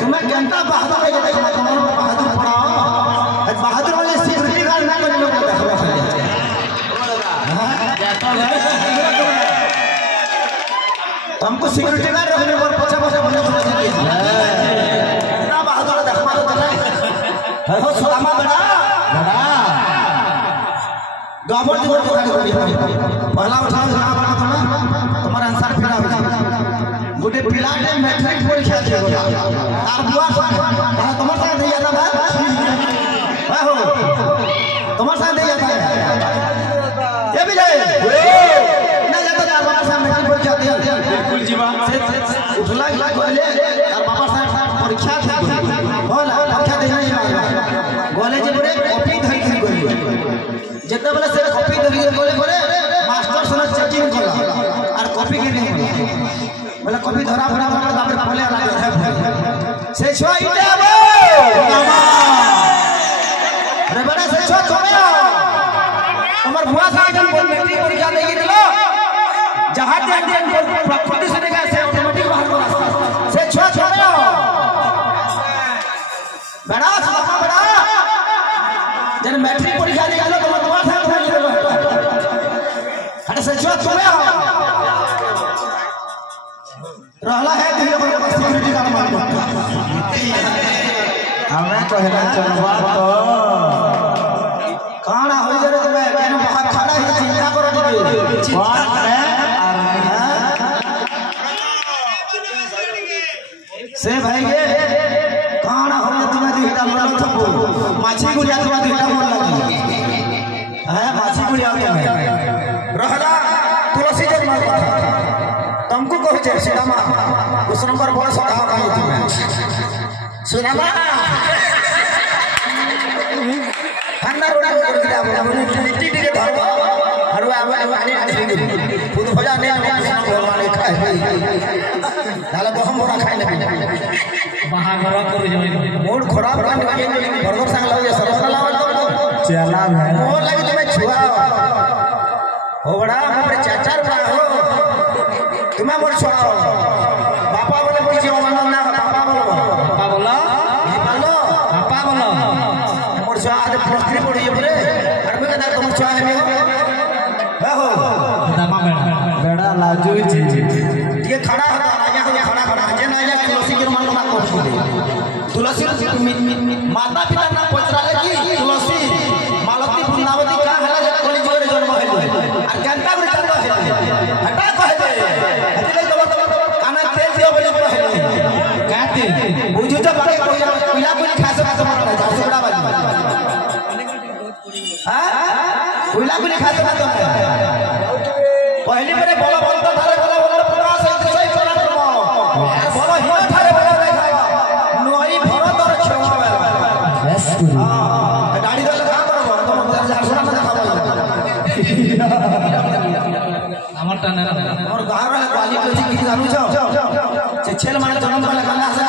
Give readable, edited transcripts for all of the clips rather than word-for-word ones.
तुम्हें जनता बहादुर बहादुर वाले security guard ना कर लोग हमको सिक्योरिटी गार्ड रखने पर पछा पछा बने ना बहादुर देखमा तो चले हो सलामा बड़ा गबर जीवन को पहला उठा ना बड़ा तुम्हारा आंसर फिरा गोटे पिलाटे मैट्रिक परीक्षा दियो तार बुआ तुम्हार साथ दिया था भाई हो तुम्हार साथ दिया था ये भी जाए ना जाता तार बाबा साहब मैट्रिक परीक्षा दिया बिल्कुल जीवा उठला कहले तार बाबा साहब परीक्षा था होला परीक्षा देना ही गोले जे बड़े कॉपी धरि धरि गली जेते बेले से कॉपी धरि गले करे मास्टर सने चेकिंग कला और कॉपी के नहीं बोला कॉपी धरा भरा भरा तापर पले लागे से छुआ इटे आबो अरे बड़ा से छुआ कमे हमर भुआ साहब मैट्रिक परीक्षा देई दिलो जहां टेंशन प्रकृति से देखा से ऑटोमेटिक बाहर को रास्ता से छुआ कमे बड़ा सामा बड़ा जन मैट्रिक परीक्षा देई दिलो तो भुआ साहब अरे से छुआ कमे रहला है धीरे धीरे सिक्योरिटी गार्ड मार हमें कहना चलवा तो काना हो जरे तुम्हें केन बाहर खड़ा है चिंता करो बात है से भाई के काना हो तुम्हें दिखता मन थपो माछी गुड़िया तुम्हें दिखता मन लगी है माछी गुड़िया रहला तुलसी जन मार तुमको कहो जे सीतामा उस नंबर बड़ा सदा कही थी सीतामा हन्ना रोड़ा कर दिया हमने टिटी के धर हरवा आने खुद भजा ने भगवान खाए नाला बहम मोरा खाए नहीं वहां गवा कर जो मूड खराब कर के बर्गर संग लाओ सरस लाओ चला भाई वो लगे तुम्हें छुआ हो बड़ा हमरे चाचा बड़ा हो तुम्हें मोर छुआ बापा बोले कि जो मानो ना पापा बोलो मोर छुआ आज प्लस 3 पढ़ी परे और मैं कहता तुम छुआ है हो दामा बेड़ा लाजू जी ये खड़ा है राजा को खड़ा जे ना या तुलसी के मान ना को तुलसी माता पिता ना पचरा ले कि तुलसी मालती वृंदावती का हला कोली जोरे जन्म है और जनता को जन्म है हटा कह दे अतिले काना तेल दियो बोली कह दे काते बुझु तो बारे कोइला कोली खास खास मत झगड़ा बाजी हां कोइला कोली खास खास पहली बारे बोला बोलता थारे बोला बोला प्रकाश है सही चला तुम बोला हियो थारे बोला देखा नोई भरत और क्षमा बस हां गाड़ी वाला काम करो तुम झारसुना में देखा আমার টানা আমার গার वाला क्वालिटी কইছি কি জানো যাও যে ছেলে মানে জন্ম वाला গানা আছে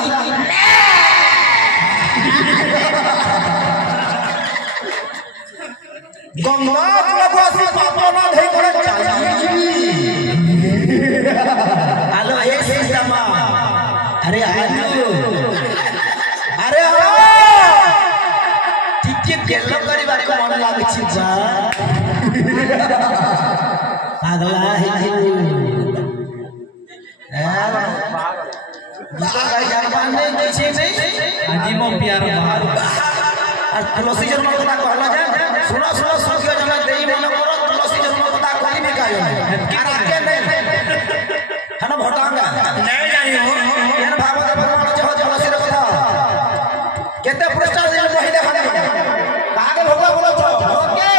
गंगा लगवासी पापा ना धई करे हेलो ये सीतामा अरे हेलो अरे ठीक केलो करिबा को मन लागे छी जा पागला है भाई जानबान नहीं किसी नहीं अजीब प्यार बाहर और तुलसी जन्म कथा कहला जा सुनो सुनो सुखियो जन्म देई मन करो तुलसी जन्म कथा कोई भी कायो और आके नहीं है ना भटांगा नहीं जानी हो यार भागवत भगवान जो तुलसी कथा केते पुरस्कार दिल पहिले खाने कागे भगवा बोलो तो ओके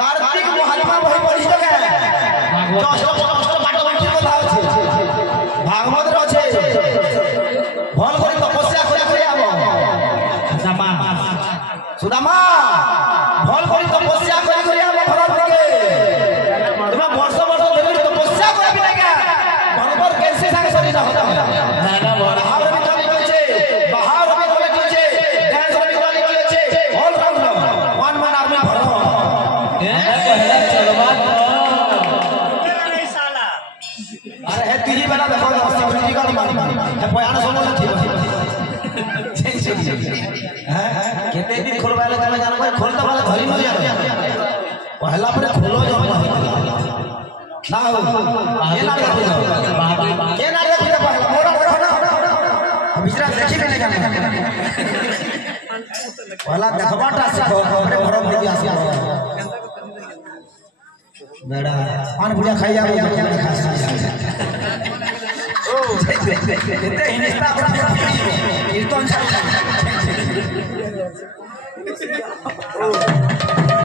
कार्तिक महात्मा भाई पढ़ितो के अष्ट बाटवंती कथा अछि भागवत रे अछि भल करी तपस्या करी आबो सुदामा भल करी तपस्या करी आबो भरत के तुम्हें वर्ष वर्ष धरि तपस्या करबी ना क्या बरोबर कैसे संग शरीर होता है ना बाहर भी चली गई छे बाहर भी चली गई छे डांस भी चली गई छे all rounder one man army Bharat पहला चलवा नहीं साला अरे है तीरी बना देखो सिक्योरिटी का निकाल है बयान सुनो ठीक है कितने दिन खोलवाले का मैं जानू खोलता वाला धरी न जानो पहला पर खोलो जो ना हो ये ना देखो ये ना देखो पहला मोरा मोरा ना बिचरा देखी भी नहीं करना पहला देखबाटा सीखो अपने भरो भरो आसी बेड़ा पान भुजिया खाई जाओ क्या खा ओ इतने हिंदुस्तान ये तो अच्छा